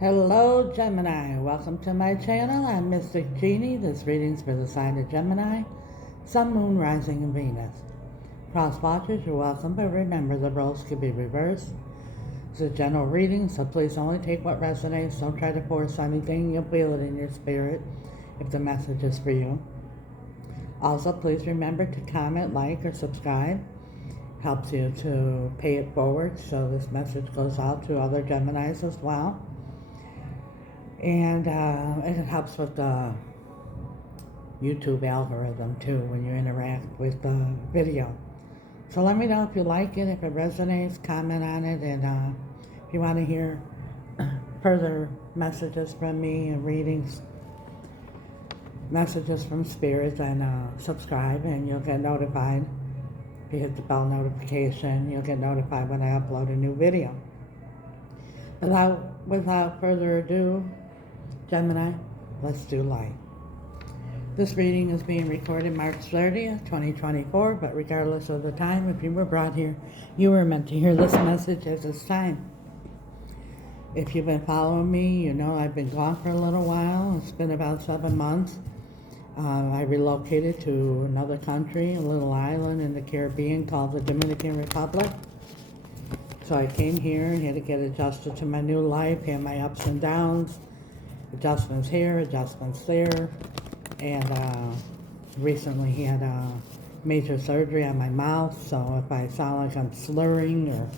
Hello, Gemini. Welcome to my channel. I'm Mystic Genie. This reading's for the sign of Gemini, Sun, Moon, Rising, and Venus. Cross watchers, you're welcome, but remember the roles could be reversed. It's a general reading, so please only take what resonates. Don't try to force anything. You'll feel it in your spirit if the message is for you. Also, please remember to comment, like, or subscribe. Helps you to pay it forward so this message goes out to other Geminis as well. And it helps with the YouTube algorithm too when you interact with the video. So let me know if you like it, if it resonates, comment on it, and if you want to hear further messages from me and readings, messages from spirits, and subscribe and you'll get notified. If you hit the bell notification, you'll get notified when I upload a new video. Without further ado, Gemini, let's do light. This reading is being recorded March 30th, 2024, but regardless of the time, if you were brought here, you were meant to hear this message at this time. If you've been following me, you know I've been gone for a little while. It's been about 7 months. I relocated to another country, a little island in the Caribbean called the Dominican Republic. So I came here and had to get adjusted to my new life, had my ups and downs, adjustments here, adjustments there, and recently had major surgery on my mouth, so if I sound like I'm slurring or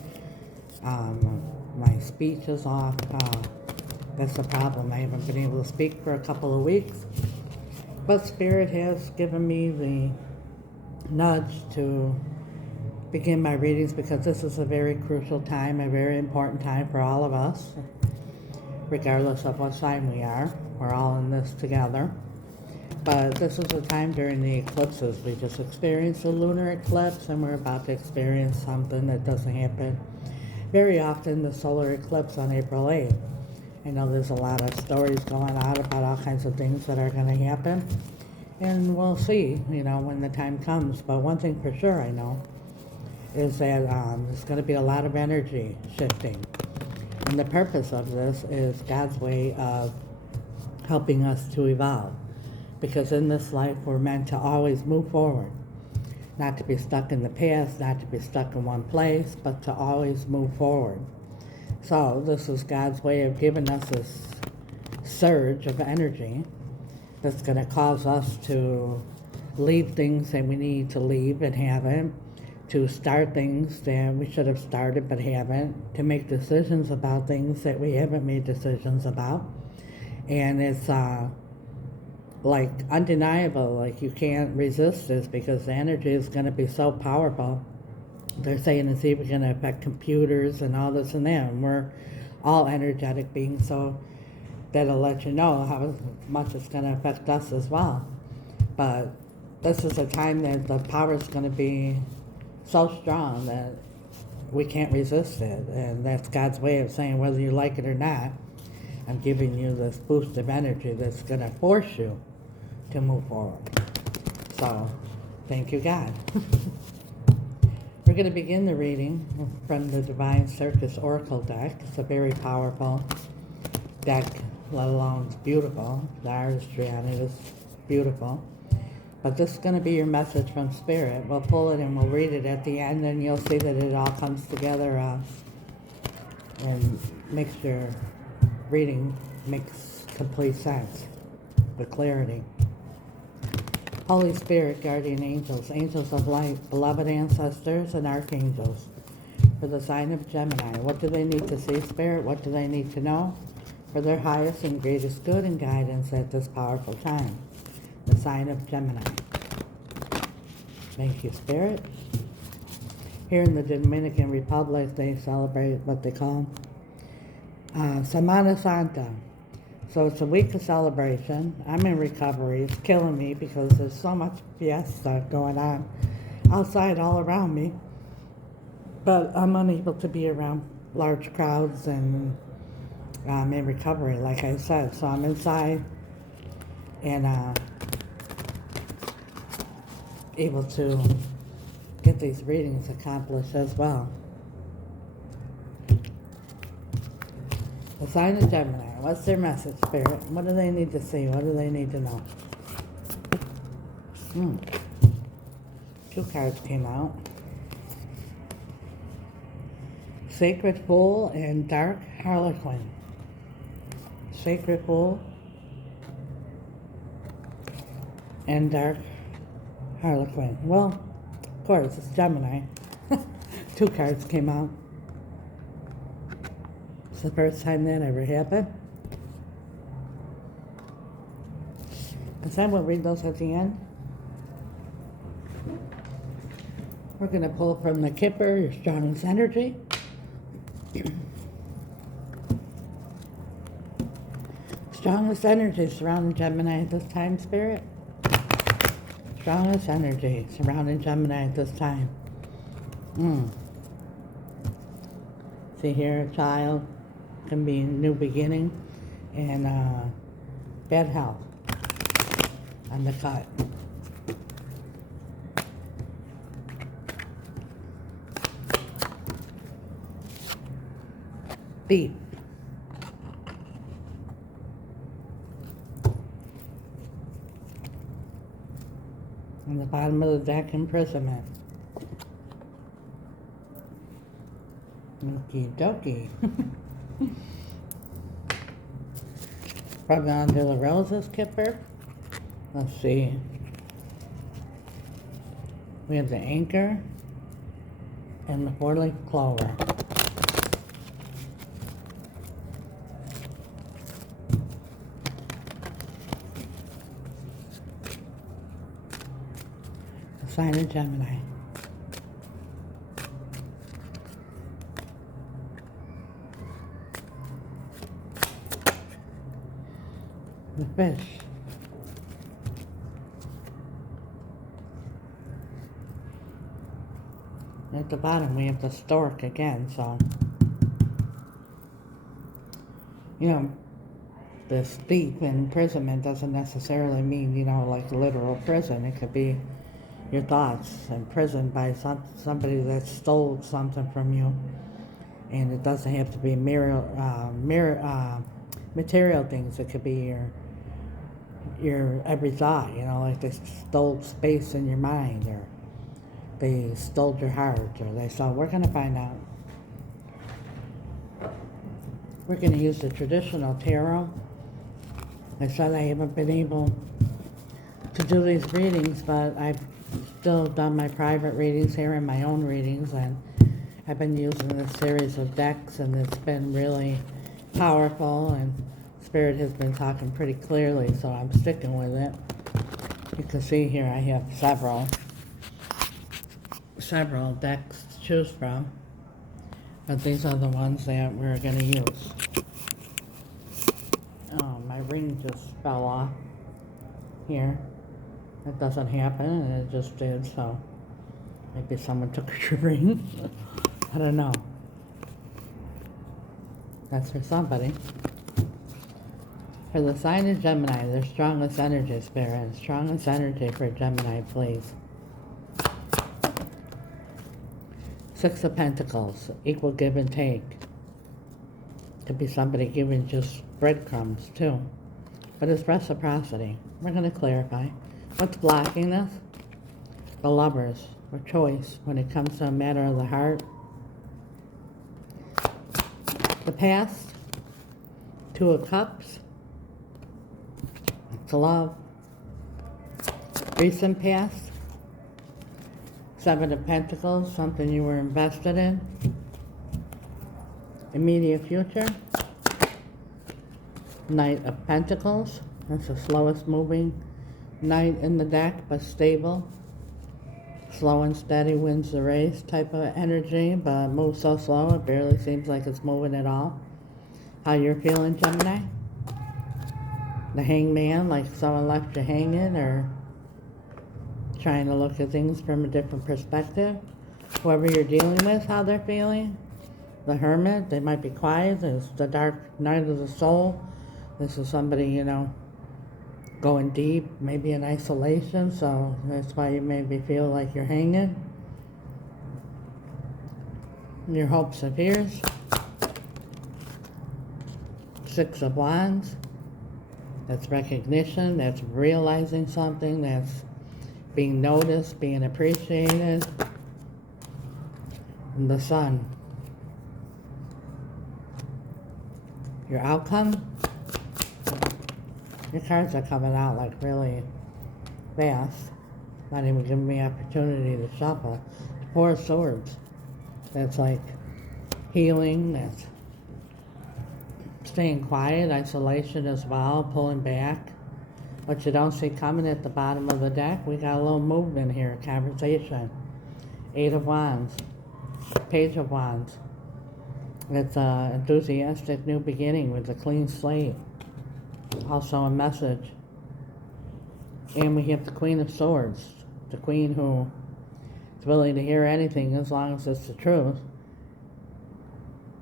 my speech is off, that's the problem. I haven't been able to speak for a couple of weeks, but Spirit has given me the nudge to begin my readings because this is a very crucial time, a very important time for all of us, regardless of what sign we are. We're all in this together. But this is a time during the eclipses. We just experienced a lunar eclipse and we're about to experience something that doesn't happen very often, the solar eclipse on April 8th. I know there's a lot of stories going on about all kinds of things that are going to happen. And we'll see, when the time comes. But one thing for sure I know is that there's going to be a lot of energy shifting. And the purpose of this is God's way of helping us to evolve. Because in this life, we're meant to always move forward. Not to be stuck in the past, not to be stuck in one place, but to always move forward. So this is God's way of giving us this surge of energy that's going to cause us to leave things that we need to leave and haven't, to start things that we should have started but haven't, to make decisions about things that we haven't made decisions about. And it's like undeniable, like you can't resist this because the energy is going to be so powerful. They're saying it's even going to affect computers and all this and that, and we're all energetic beings, so that'll let you know how much it's going to affect us as well. But this is a time that the power is going to be so strong that we can't resist it, and that's God's way of saying whether you like it or not, I'm giving you this boost of energy that's going to force you to move forward. So, thank you, God. We're going to begin the reading from the Divine Circus Oracle deck. It's a very powerful deck, let alone it's beautiful. The artistry on it is beautiful. But this is going to be your message from Spirit. We'll pull it and we'll read it at the end, and you'll see that it all comes together and makes your reading makes complete sense with clarity. Holy Spirit, guardian angels, angels of light, beloved ancestors, and archangels, for the sign of Gemini, what do they need to see, Spirit? What do they need to know for their highest and greatest good and guidance at this powerful time? The sign of Gemini. Thank you, Spirit. Here in the Dominican Republic, they celebrate what they call Semana Santa. So it's a week of celebration. I'm in recovery. It's killing me because there's so much fiesta going on outside all around me. But I'm unable to be around large crowds, and I'm in recovery, like I said. So I'm inside and able to get these readings accomplished as well. The sign of Gemini. What's their message, Spirit? What do they need to see? What do they need to know? Two cards came out. Sacred Fool and Dark Harlequin. Sacred Fool and Dark Harlequin. Well, of course, it's Gemini. Two cards came out. It's the first time that ever happened. Because I will read those at the end. We're going to pull from the Kipper, your strongest energy. Strongest energy surrounding Gemini at this time, Spirit. Strongest energy surrounding Gemini at this time. See here, a child can be a new beginning and bad health on the cut. Deep. On the bottom of the deck, imprisonment. Okie dokie. Probably under the roses, Kipper. Let's see. We have the anchor and the four-leaf clover. The sign of Gemini. The fish. At the bottom we have the stork again, so you know, this deep imprisonment doesn't necessarily mean, you know, like literal prison. It could be your thoughts imprisoned by somebody that stole something from you, and it doesn't have to be material things. It could be your every thought, you know, like they stole space in your mind, or they stole your heart, or they saw. We're going to find out. We're going to use the traditional tarot. I said I haven't been able to do these readings, but I've still done my private readings here and my own readings, and I've been using this series of decks, and it's been really powerful, and Spirit has been talking pretty clearly, so I'm sticking with it. You can see here I have several decks to choose from, but these are the ones that we're going to use. Oh, my ring just fell off here. It doesn't happen, and it just did, so maybe someone took your ring. I don't know. That's for somebody. For the sign of Gemini, their strongest energy, Spirit. Strongest energy for Gemini, please. Six of Pentacles, equal give and take. Could be somebody giving just breadcrumbs, too. But it's reciprocity. We're going to clarify. What's blocking this? The Lovers, or choice, when it comes to a matter of the heart. The past, Two of Cups. It's love. Recent past, Seven of Pentacles, something you were invested in. Immediate future, Knight of Pentacles. That's the slowest moving knight in the deck, but stable. Slow and steady wins the race type of energy, but moves so slow it barely seems like it's moving at all. How you're feeling, Gemini? The Hangman, like someone left you hanging, or trying to look at things from a different perspective. Whoever you're dealing with, how they're feeling. The Hermit, they might be quiet. There's the Dark Night of the Soul. This is somebody, you know, going deep, maybe in isolation, so that's why you maybe feel like you're hanging. Your hopes and fears. Six of Wands. That's recognition, that's realizing something, that's being noticed, being appreciated. And the Sun. Your outcome? Your cards are coming out like really fast. Not even giving me opportunity to shuffle. Four of Swords. That's like healing, that's staying quiet, isolation as well, pulling back. What you don't see coming at the bottom of the deck, we got a little movement here, conversation. Eight of Wands, Page of Wands. It's an enthusiastic new beginning with a clean slate. Also a message. And we have the Queen of Swords, the Queen who is willing to hear anything as long as it's the truth.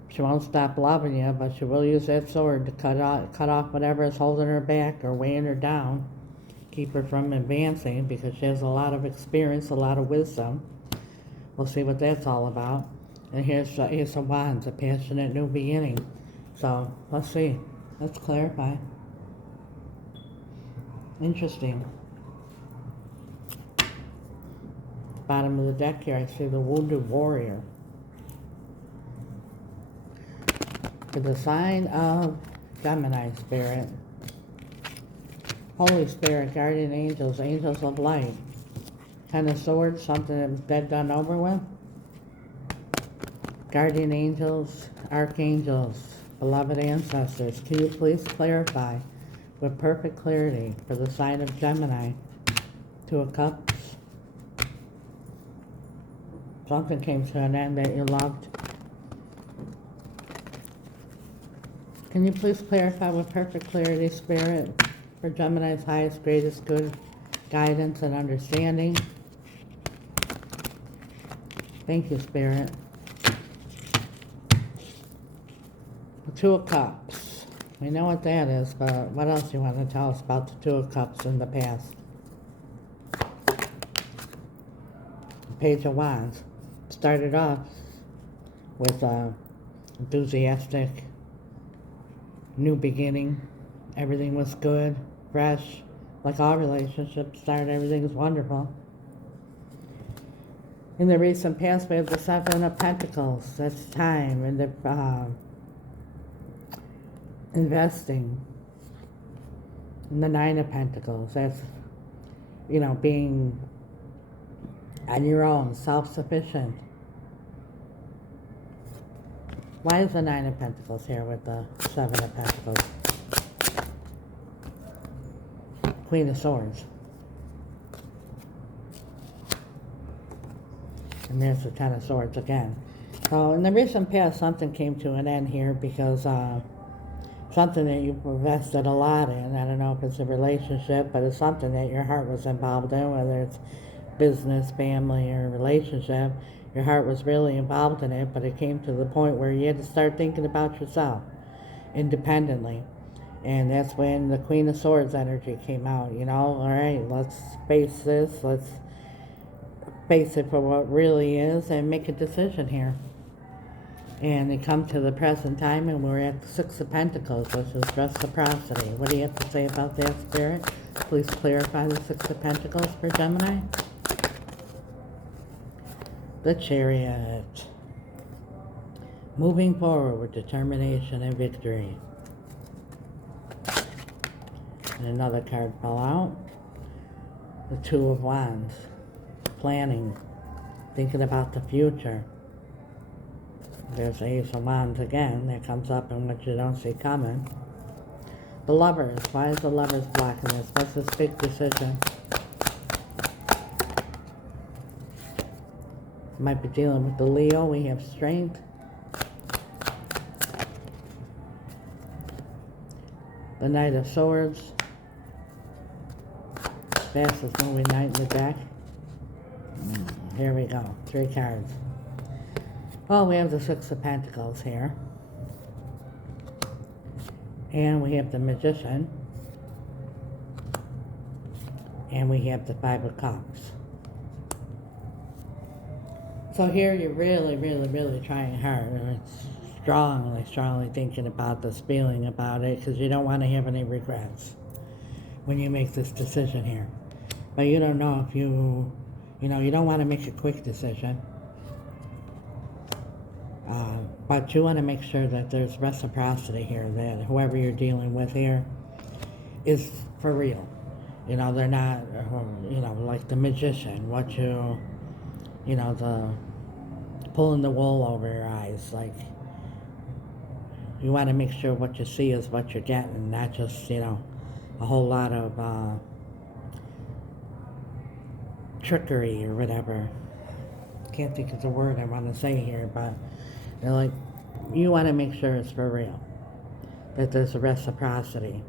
She won't stop loving you, but she will use that sword to cut off whatever is holding her back or weighing her down, keep her from advancing, because she has a lot of experience, a lot of wisdom. We'll see what that's all about. And here's the Ace of Wands, a passionate new beginning. So let's see. Let's clarify. Interesting. Bottom of the deck here, I see the Wounded Warrior. For the sign of Gemini Spirit, Holy Spirit, Guardian Angels, Angels of Light, Ten of Swords, something that was dead, done, over with. Guardian Angels, Archangels, beloved ancestors, can you please clarify with perfect clarity for the sign of Gemini? Two of Cups. Something came to an end that you loved. Can you please clarify with perfect clarity, Spirit, for Gemini's highest, greatest good guidance and understanding? Thank you, Spirit. The Two of Cups. We know what that is, but what else do you want to tell us about the Two of Cups in the past? The Page of Wands. Started off with enthusiastic new beginning. Everything was good, fresh, like all relationships start, everything is wonderful. In the recent past, we have the Seven of Pentacles. That's time and the investing. And the Nine of Pentacles. That's, being on your own, self-sufficient. Why is the Nine of Pentacles here with the Seven of Pentacles? Queen of Swords. And there's the Ten of Swords again. So in the recent past, something came to an end here because something that you've invested a lot in. I don't know if it's a relationship, but it's something that your heart was involved in, whether it's business, family, or relationship. Your heart was really involved in it, but it came to the point where you had to start thinking about yourself independently. And that's when the Queen of Swords energy came out, all right, let's face this, let's face it for what really is and make a decision here. And it come to the present time, and we're at the Six of Pentacles, which is reciprocity. What do you have to say about that, Spirit? Please clarify the Six of Pentacles for Gemini. The Chariot. Moving forward with determination and victory. And another card fell out. The Two of Wands. Planning. Thinking about the future. There's the Ace of Wands again. That comes up in what you don't see coming. The Lovers. Why is the Lovers blocking this? What's this big decision? Might be dealing with the Leo. We have Strength. The Knight of Swords. Fastest moving knight in the deck. Here we go. 3 cards. Well, we have the Six of Pentacles here. And we have the Magician. And we have the Five of Cups. So here you're really, really, really trying hard. And it's strongly thinking about this, feeling about it, because you don't want to have any regrets when you make this decision here. But you don't know if you don't want to make a quick decision. But you want to make sure that there's reciprocity here, that whoever you're dealing with here is for real. They're not, like the magician, the pulling the wool over your eyes. Like, you want to make sure what you see is what you're getting, not just, a whole lot of trickery or whatever. Can't think of the word I want to say here, but you want to make sure it's for real, that there's a reciprocity.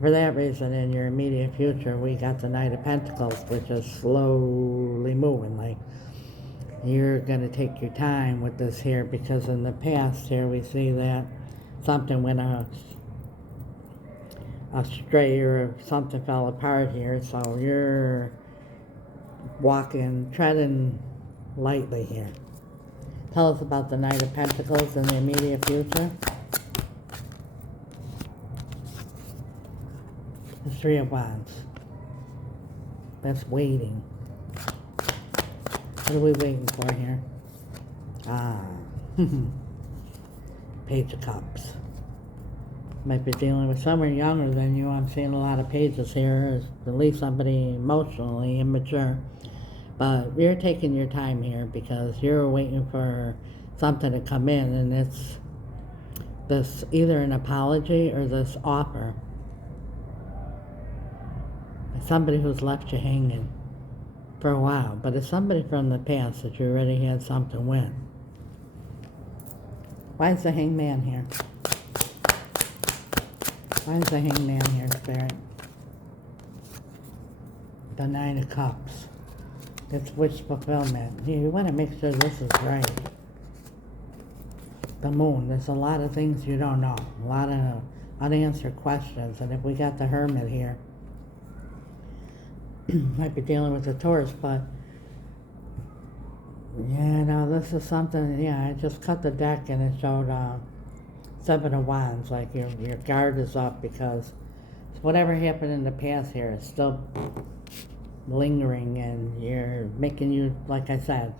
For that reason, in your immediate future, we got the Knight of Pentacles, which is slowly moving. Like, you're going to take your time with this here, because in the past here, we see that something went astray, or something fell apart here. So you're treading lightly here. Tell us about the Knight of Pentacles in the immediate future. The Three of Wands. That's waiting. What are we waiting for here? Page of Cups. Might be dealing with someone younger than you. I'm seeing a lot of pages here. At least somebody emotionally immature. But you're taking your time here because you're waiting for something to come in, and it's this either an apology or this offer. Somebody who's left you hanging for a while, but it's somebody from the past that you already had something with. Why is the Hangman here? Why is the Hangman here, Spirit? The Nine of Cups. It's wish fulfillment. You want to make sure this is right. The Moon. There's a lot of things you don't know. A lot of unanswered questions. And if we got the Hermit here, might be dealing with the Taurus, but this is something. I just cut the deck and it showed Seven of Wands. Like your guard is up, because whatever happened in the past here is still lingering, and you're making you, like I said,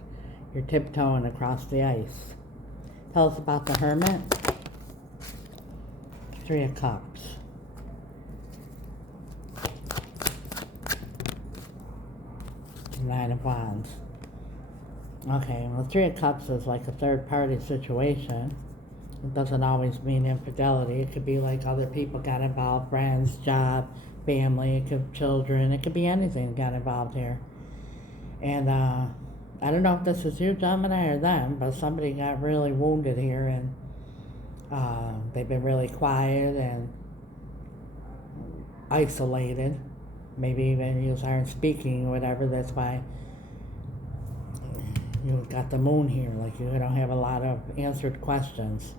you're tiptoeing across the ice. Tell us about the Hermit. Three of Cups. Nine of Wands. Okay, well, Three of Cups is like a third-party situation. It doesn't always mean infidelity. It could be like other people got involved, friends, job, family, it could be children, it could be anything got involved here. And I don't know if this is you, Gemini, or them, but somebody got really wounded here, and they've been really quiet and isolated. Maybe even you aren't speaking or whatever. That's why you got the Moon here. Like, you don't have a lot of answered questions.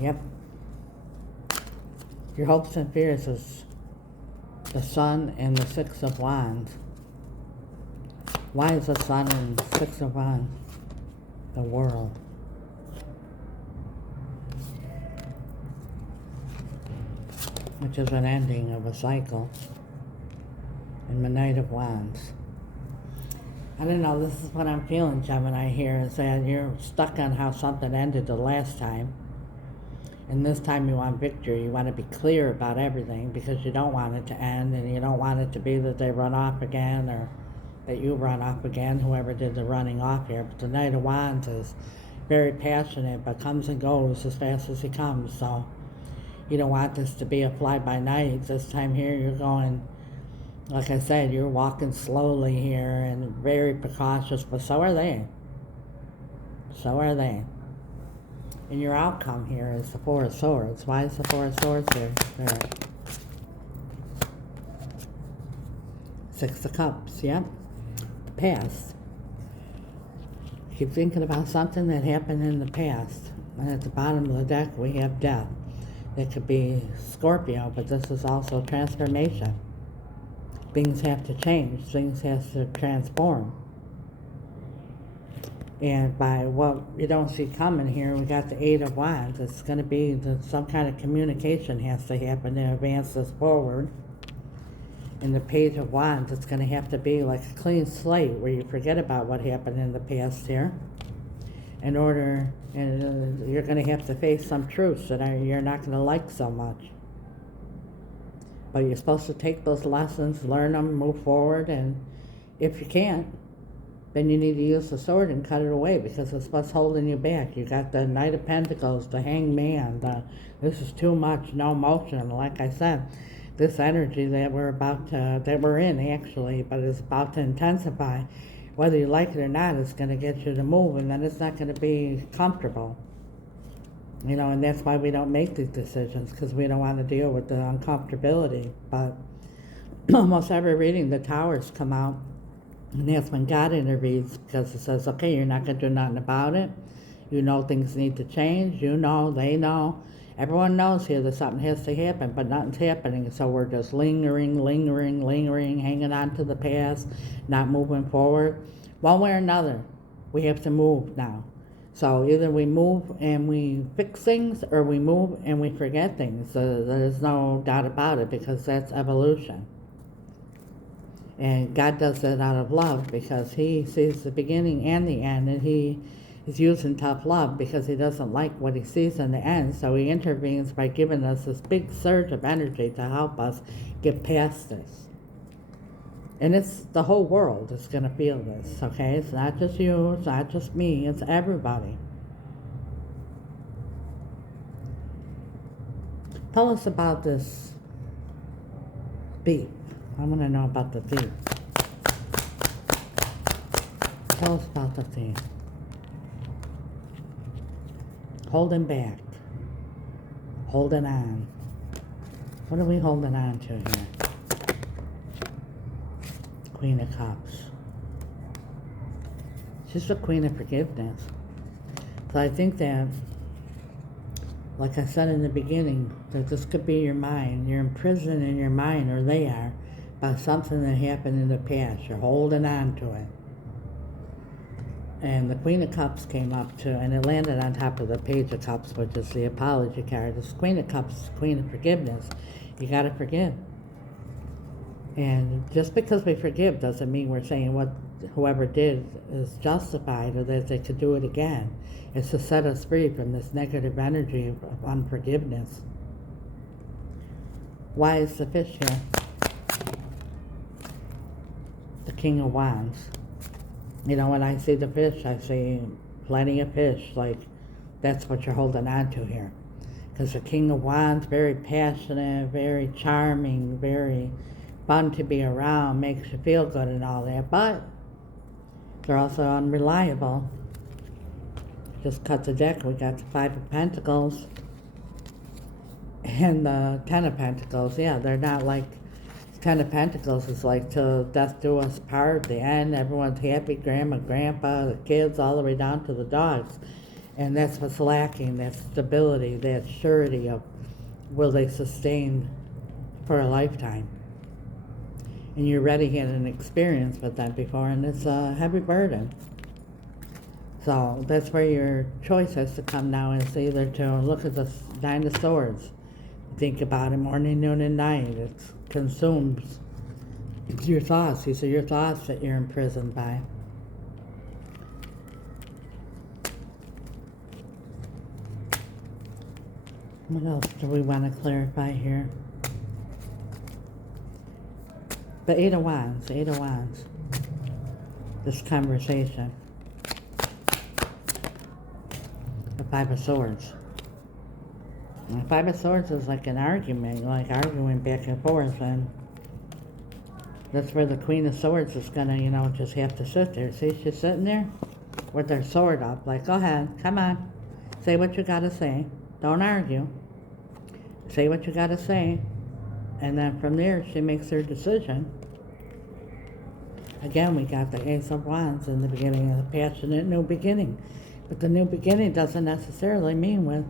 Yep. Your hopes and fears is the Sun and the Six of Wands. Why is the Sun and Six of Wands? The World. Which is an ending of a cycle. And the Knight of Wands. I don't know, this is what I'm feeling, Gemini, here, is that you're stuck on how something ended the last time. And this time you want victory. You want to be clear about everything, because you don't want it to end, and you don't want it to be that they run off again, or that you run off again, whoever did the running off here. But the Knight of Wands is very passionate, but comes and goes as fast as he comes. So you don't want this to be a fly-by-night. This time here you're going, like I said, you're walking slowly here and very precautious, but so are they. So are they. And your outcome here is the Four of Swords. Why is the Four of Swords here? There. Six of Cups, yep. The past. Keep thinking about something that happened in the past. And at the bottom of the deck we have Death. It could be Scorpio, but this is also transformation. Things have to change. Things have to transform. And by what you don't see coming here, we got the Eight of Wands. It's going to be some kind of communication has to happen to advance this forward. And the Page of Wands, it's going to have to be like a clean slate where you forget about what happened in the past here. In order, and you're going to have to face some truths that you're not going to like so much. But you're supposed to take those lessons, learn them, move forward, and if you can't, then you need to use the sword and cut it away, because it's what's holding you back. You got the Knight of Pentacles, the Hanged Man, this is too much, no motion. Like I said, this energy that we're in actually, but it's about to intensify. Whether you like it or not, it's going to get you to move, and then it's not going to be comfortable. You know, and that's why we don't make these decisions, because we don't want to deal with the uncomfortability. But almost every reading, the towers come out. And that's when God intervenes, because it says, okay, you're not going to do nothing about it. You know things need to change. You know, they know. Everyone knows here that something has to happen, but nothing's happening. So we're just lingering, hanging on to the past, not moving forward. One way or another, we have to move now. So either we move and we fix things, or we move and we forget things. There's no doubt about it, because that's evolution. And God does that out of love, because he sees the beginning and the end, and he is using tough love because he doesn't like what he sees in the end. So he intervenes by giving us this big surge of energy to help us get past this. And it's the whole world is going to feel this, okay? It's not just you, it's not just me, it's everybody. Tell us about this thief. I want to know about the thief. Tell us about the thief. Holding back. Holding on. What are we holding on to here? Queen of Cups. She's the Queen of Forgiveness. So I think that, like I said in the beginning, that this could be your mind. You're imprisoned in your mind, or they are, by something that happened in the past. You're holding on to it. And the Queen of Cups came up to, and it landed on top of the Page of Cups, which is the apology card. This Queen of Cups, Queen of Forgiveness. You got to forgive. And just because we forgive doesn't mean we're saying what whoever did is justified, or that they could do it again. It's to set us free from this negative energy of unforgiveness. Why is the fish here? The King of Wands. You know, when I see the fish, I see plenty of fish. Like, that's what you're holding on to here. Because the King of Wands, very passionate, very charming, very fun to be around, makes you feel good and all that. But they're also unreliable. Just cut the deck. We got the Five of Pentacles and the Ten of Pentacles. Yeah, they're not like... Ten of Pentacles is like till death do us part, the end, everyone's happy, grandma, grandpa, the kids, all the way down to the dogs. And that's what's lacking, that stability, that surety of will they sustain for a lifetime. And you already had an experience with that before, and it's a heavy burden. So that's where your choice has to come now, is either to look at the Nine of Swords, think about it morning, noon, and night. It consumes your thoughts. These are your thoughts that you're imprisoned by. What else do we want to clarify here? The Eight of Wands, the Eight of Wands. This conversation. The Five of Swords. The Five of Swords is like an argument, like arguing back and forth, and that's where the Queen of Swords is gonna, you know, just have to sit there. See, she's sitting there with her sword up, like, go ahead, come on, say what you gotta say, don't argue, say what you gotta say, and then from there she makes her decision. Again, we got the Ace of Wands in the beginning of the passionate new beginning, but the new beginning doesn't necessarily mean with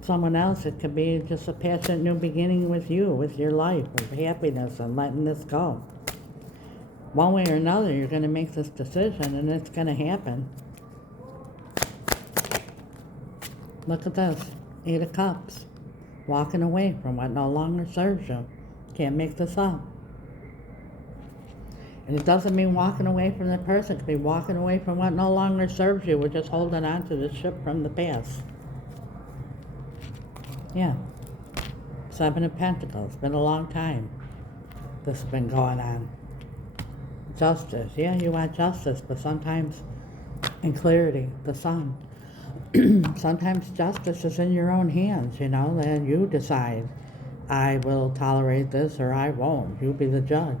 someone else. It could be just a passionate new beginning with you, with your life, with happiness and letting this go. One way or another, you're going to make this decision, and it's going to happen. Look at this. 8 of Cups. Walking away from what no longer serves you. Can't make this up. And it doesn't mean walking away from the person. It could be walking away from what no longer serves you. We're just holding on to the ship from the past. Yeah. 7 of Pentacles. It's been a long time this has been going on. Justice. Yeah, you want justice, but sometimes in clarity, the Sun. Sometimes justice is in your own hands, then you decide, I will tolerate this or I won't. You be the judge.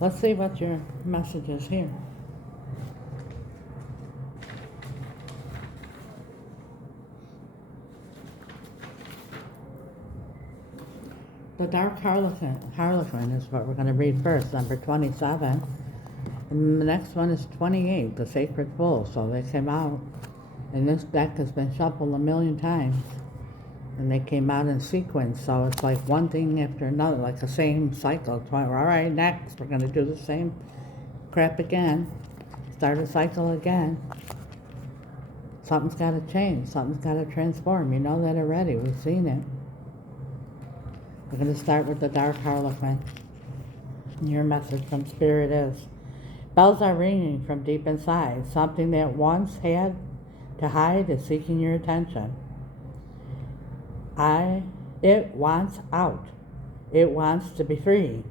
Let's see what your message is here. The Dark Harlequin is what we're going to read first, number 27. And the next one is 28, the Sacred Bull. So they came out, and this deck has been shuffled a million times. And they came out in sequence, so it's like one thing after another, like the same cycle. All right, next, we're going to do the same crap again. Start a cycle again. Something's got to change. Something's got to transform. You know that already. We've seen it. We're going to start with the Dark Harlequin. Your message from Spirit is, bells are ringing from deep inside. Something that once had to hide is seeking your attention. It wants out. It wants to be free.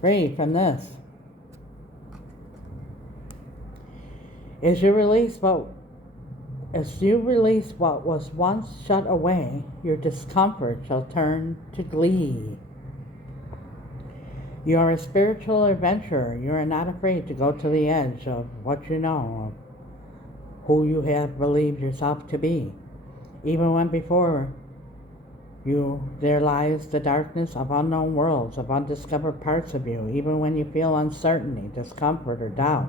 Free from this. As you release what was once shut away, your discomfort shall turn to glee. You are a spiritual adventurer. You are not afraid to go to the edge of what you know, of who you have believed yourself to be. Even when before you, there lies the darkness of unknown worlds, of undiscovered parts of you. Even when you feel uncertainty, discomfort, or doubt,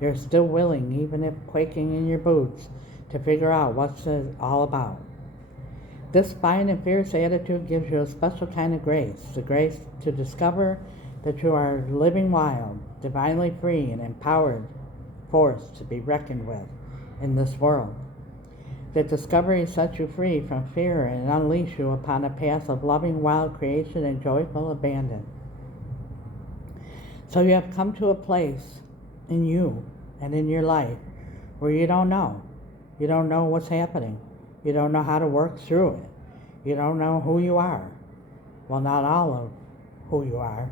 you're still willing, even if quaking in your boots, to figure out what's it all about. This fine and fierce attitude gives you a special kind of grace, the grace to discover that you are living wild, divinely free, and empowered force to be reckoned with in this world. That discovery sets you free from fear and unleash you upon a path of loving wild creation and joyful abandon. So you have come to a place in you and in your life where you don't know. You don't know what's happening. You don't know how to work through it. You don't know who you are. Well, not all of who you are.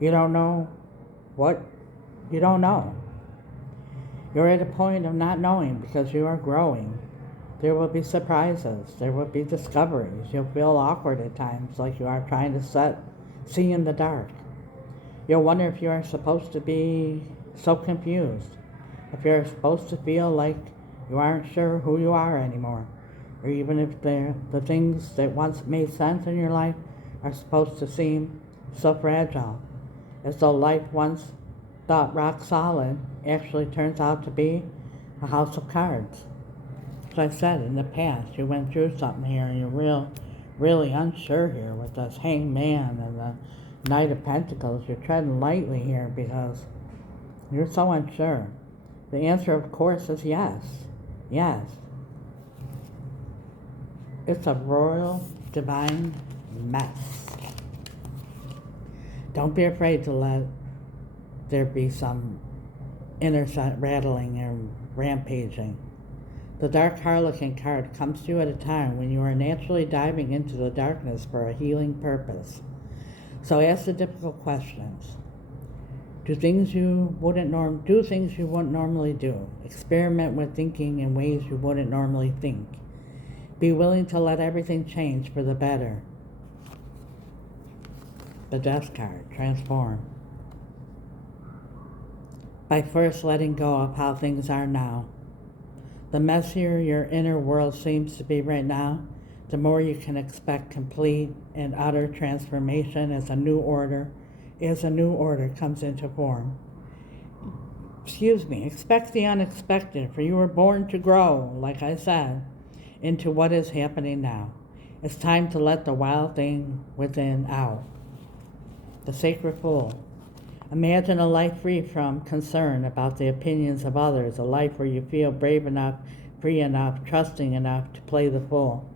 You don't know what you don't know. You're at a point of not knowing because you are growing. There will be surprises. There will be discoveries. You'll feel awkward at times, like you are trying to see in the dark. You'll wonder if you are supposed to be so confused, if you're supposed to feel like you aren't sure who you are anymore, or even if the things that once made sense in your life are supposed to seem so fragile, as though life once thought rock solid actually turns out to be a house of cards. As I said, in the past, you went through something here and you're really unsure here with this Hanged Man and the Knight of Pentacles. You're treading lightly here because you're so unsure. The answer, of course, is yes. Yes. It's a royal, divine mess. Don't be afraid to let there be some inner rattling and rampaging. The Dark Harlequin card comes to you at a time when you are naturally diving into the darkness for a healing purpose. So ask the difficult questions. Do things you wouldn't normally do. Experiment with thinking in ways you wouldn't normally think. Be willing to let everything change for the better. The Death card, transform. By first letting go of how things are now. The messier your inner world seems to be right now, the more you can expect complete and utter transformation as a new order comes into form. Expect the unexpected, for you were born to grow, like I said, into what is happening now. It's time to let the wild thing within out. The Sacred Fool. Imagine a life free from concern about the opinions of others, a life where you feel brave enough, free enough, trusting enough to play the fool,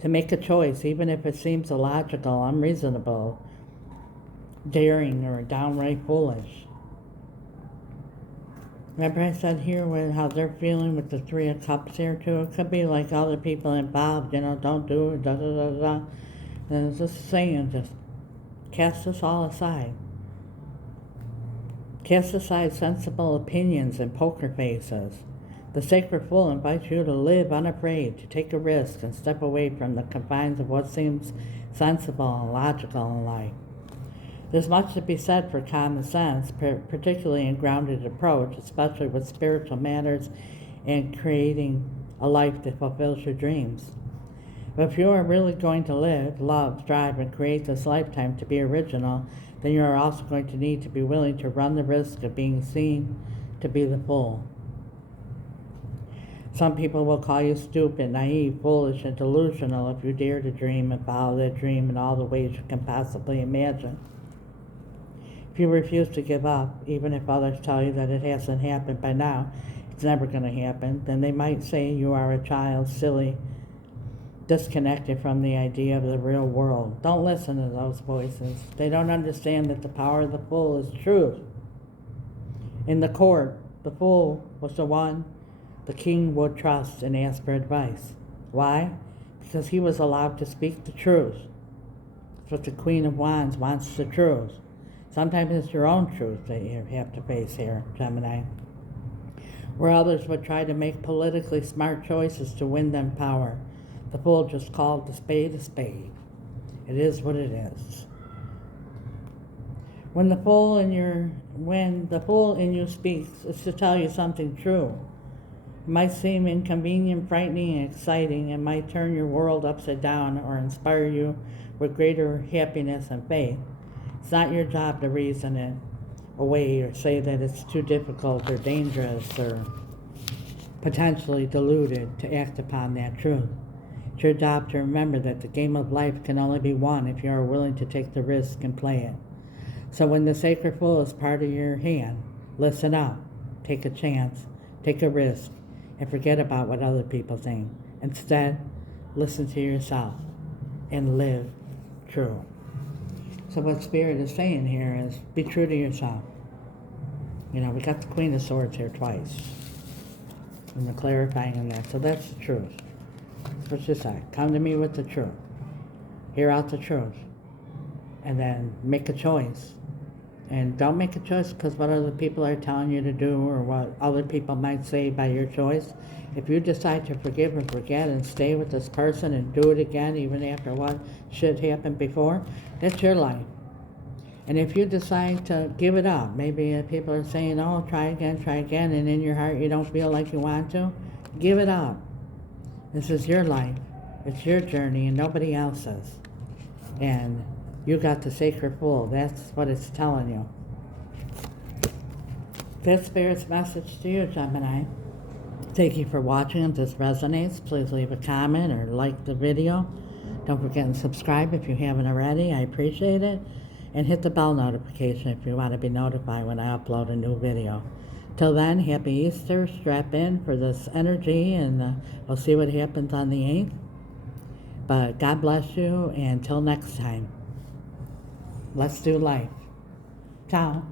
to make a choice even if it seems illogical, unreasonable, daring, or downright foolish. Remember I said here how they're feeling with the Three of Cups here too? It could be like other people involved, don't do it, da-da-da-da. And it's just saying, just cast this all aside. Cast aside sensible opinions and poker faces. The Sacred Fool invites you to live unafraid, to take a risk and step away from the confines of what seems sensible and logical in life. There's much to be said for common sense, particularly in grounded approach, especially with spiritual matters and creating a life that fulfills your dreams. But if you are really going to live, love, strive, and create this lifetime to be original, then you are also going to need to be willing to run the risk of being seen to be the fool. Some people will call you stupid, naive, foolish, and delusional if you dare to dream and follow that dream in all the ways you can possibly imagine. If you refuse to give up, even if others tell you that it hasn't happened by now, it's never going to happen, then they might say you are a child, silly, disconnected from the idea of the real world. Don't listen to those voices. They don't understand that the power of the fool is truth. In the court, the fool was the one the king would trust and ask for advice. Why? Because he was allowed to speak the truth. That's what the Queen of Wands wants, the truth. Sometimes it's your own truth that you have to face here, Gemini. Where others would try to make politically smart choices to win them power, the fool just called the spade a spade. It is what it is. When the fool in you speaks, it's to tell you something true. It might seem inconvenient, frightening, and exciting. It might turn your world upside down or inspire you with greater happiness and faith. It's not your job to reason it away or say that it's too difficult or dangerous or potentially deluded to act upon that truth. It's your job to remember that the game of life can only be won if you are willing to take the risk and play it. So when the Sacred Fool is part of your hand, listen up, take a chance, take a risk, and forget about what other people think. Instead, listen to yourself and live true. So what Spirit is saying here is be true to yourself. We got the Queen of Swords here twice. And we're clarifying on that. So that's the truth. What's this say? Come to me with the truth. Hear out the truth. And then make a choice. And don't make a choice because what other people are telling you to do or what other people might say by your choice. If you decide to forgive and forget and stay with this person and do it again even after what should happen before, that's your life. And if you decide to give it up, maybe people are saying, oh, try again, and in your heart you don't feel like you want to, give it up. This is your life. It's your journey and nobody else's. And you got the Sacred Fool. That's what it's telling you. That's Spirit's message to you, Gemini. Thank you for watching. If this resonates, please leave a comment or like the video. Don't forget to subscribe if you haven't already. I appreciate it. And hit the bell notification if you want to be notified when I upload a new video. Till then, happy Easter. Strap in for this energy, and we'll see what happens on the 8th. But God bless you, and until next time, let's do life. Ciao.